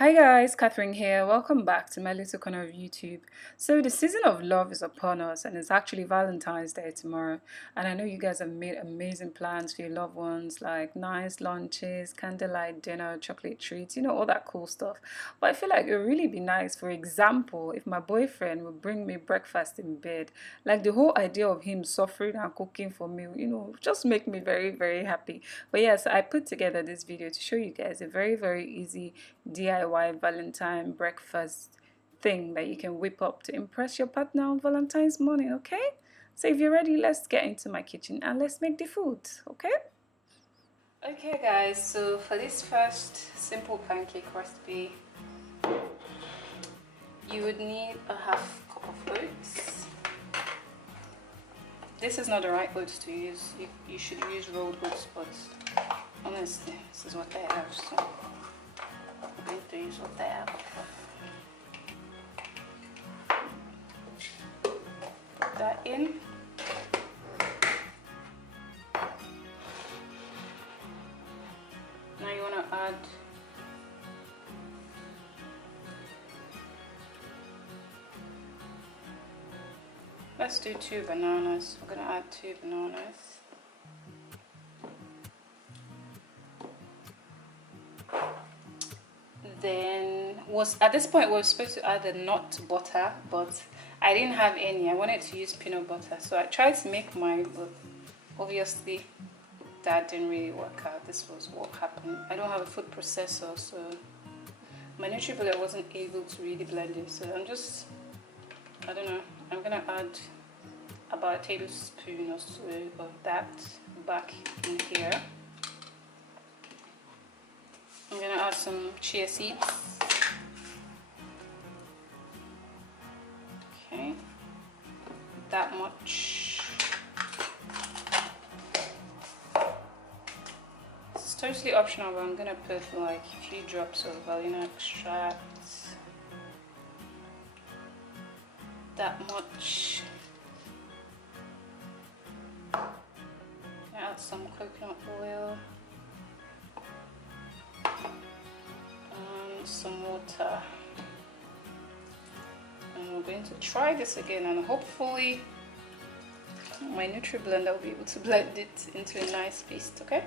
Hi guys, Catherine here. Welcome back to my little corner of YouTube. So the season of love is upon us and it's actually Valentine's Day tomorrow. And I know you guys have made amazing plans for your loved ones like nice lunches, candlelight dinner, chocolate treats, all that cool stuff. But I feel like it would really be nice, for example, if my boyfriend would bring me breakfast in bed. Like the whole idea of him suffering and cooking for me, just make me very, very happy. But yes, I put together this video to show you guys a very, very easy DIY Valentine breakfast thing that you can whip up to impress your partner on Valentine's morning, okay? So if you're ready, let's get into my kitchen and let's make the food, okay? Okay guys, so for this first simple pancake recipe, you would need a half cup of oats. This is not the right oats to use. You should use rolled oats, but honestly, this is what I have, so I'm going to use what I have. Put that in. Now you want to add let's do 2 bananas. We're going to add 2 bananas. Then at this point we were supposed to add the nut butter, but I didn't have any. I wanted to use peanut butter, so I tried to make mine, but obviously that didn't really work out. This was what happened. I don't have a food processor, so my NutriBullet wasn't able to really blend it. So I don't know, I'm gonna add about a tablespoon or so of that back in here. I'm gonna add some chia seeds. Okay, that much. It's totally optional, but I'm gonna put like a few drops of vanilla extract. That much. Add some coconut oil. Some water, and we're going to try this again, and hopefully my NutriBlender will be able to blend it into a nice paste, okay?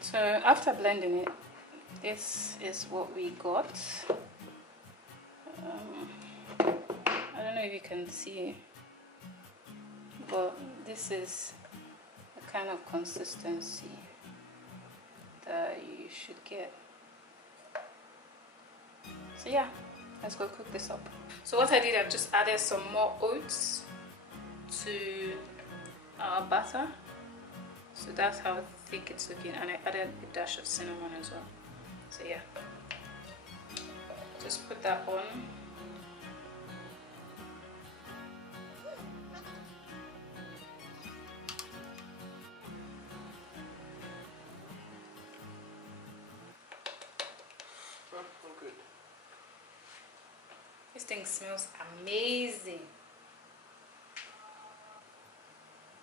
So after blending it, this is what we got. I don't know if you can see, but this is the kind of consistency that you should get. So yeah, let's go cook this up. So what I did, I've just added some more oats to our batter. So that's how thick it's looking, and I added a dash of cinnamon as well. So yeah, just put that on. This thing smells amazing.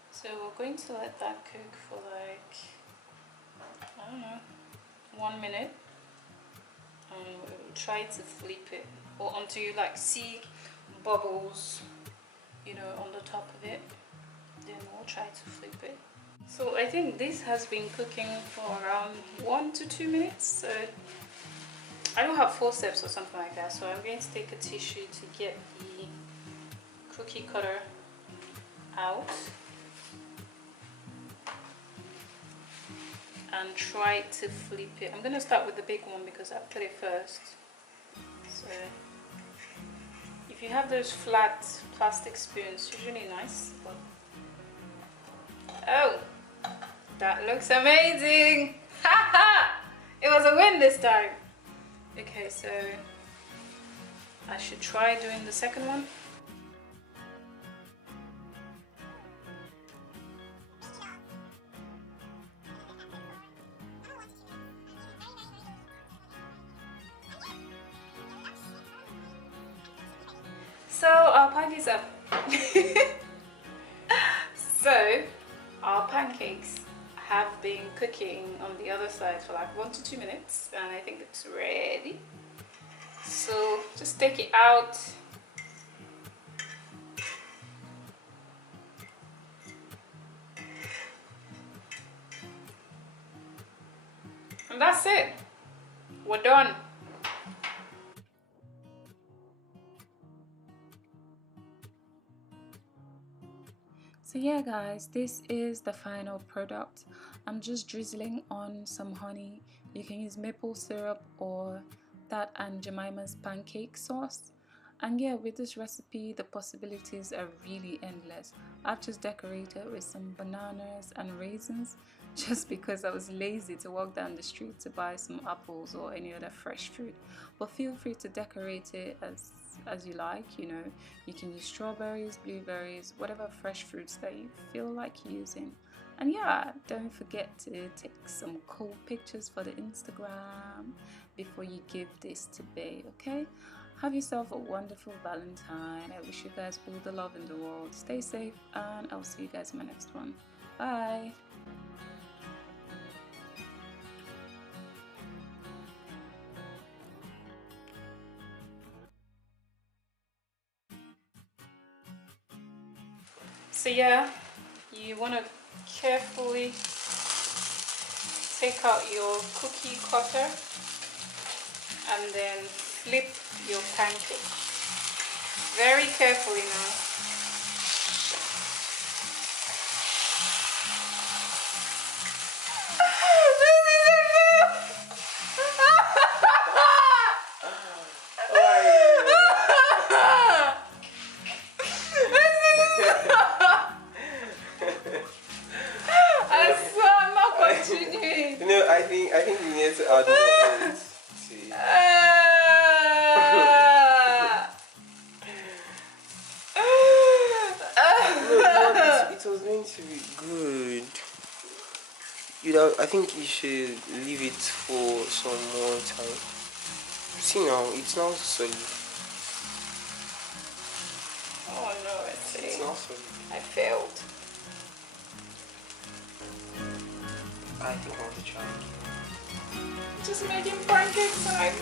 So we're going to let that cook for like, I don't know, 1 minute. And we'll try to flip it, or until you like see bubbles, on the top of it. Then we'll try to flip it. So I think this has been cooking for around 1 to 2 minutes. So I don't have forceps or something like that, so I'm going to take a tissue to get the cookie cutter out and try to flip it. I'm going to start with the big one because I put it first. So if you have those flat plastic spoons, it's really nice. But oh, that looks amazing! Haha! It was a win this time. Okay, so I should try doing the second one. So our pancakes are so our pancakes have been cooking on the other side for like 1 to 2 minutes, and I think it's ready. So just take it out. And that's it. We're done. So yeah guys, this is the final product. I'm just drizzling on some honey. You can use maple syrup or that Aunt Jemima's pancake sauce. And yeah, with this recipe the possibilities are really endless. I've just decorated with some bananas and raisins just because I was lazy to walk down the street to buy some apples or any other fresh fruit. But feel free to decorate it as you like, you know. You can use strawberries, blueberries, whatever fresh fruits that you feel like using. And yeah, don't forget to take some cool pictures for the Instagram before you give this to Bay, okay? Have yourself a wonderful Valentine. I wish you guys all the love in the world. Stay safe, and I'll see you guys in my next one. Bye. So yeah, you want to carefully take out your cookie cutter and then flip your pancake. Very carefully now. I think we need to add more eggs. See. No, it was going to be good. You know, I think you should leave it for some more time. See now, it's not solid. Oh no, It's not solid. I failed. I think I want to try again. Just making pancakes like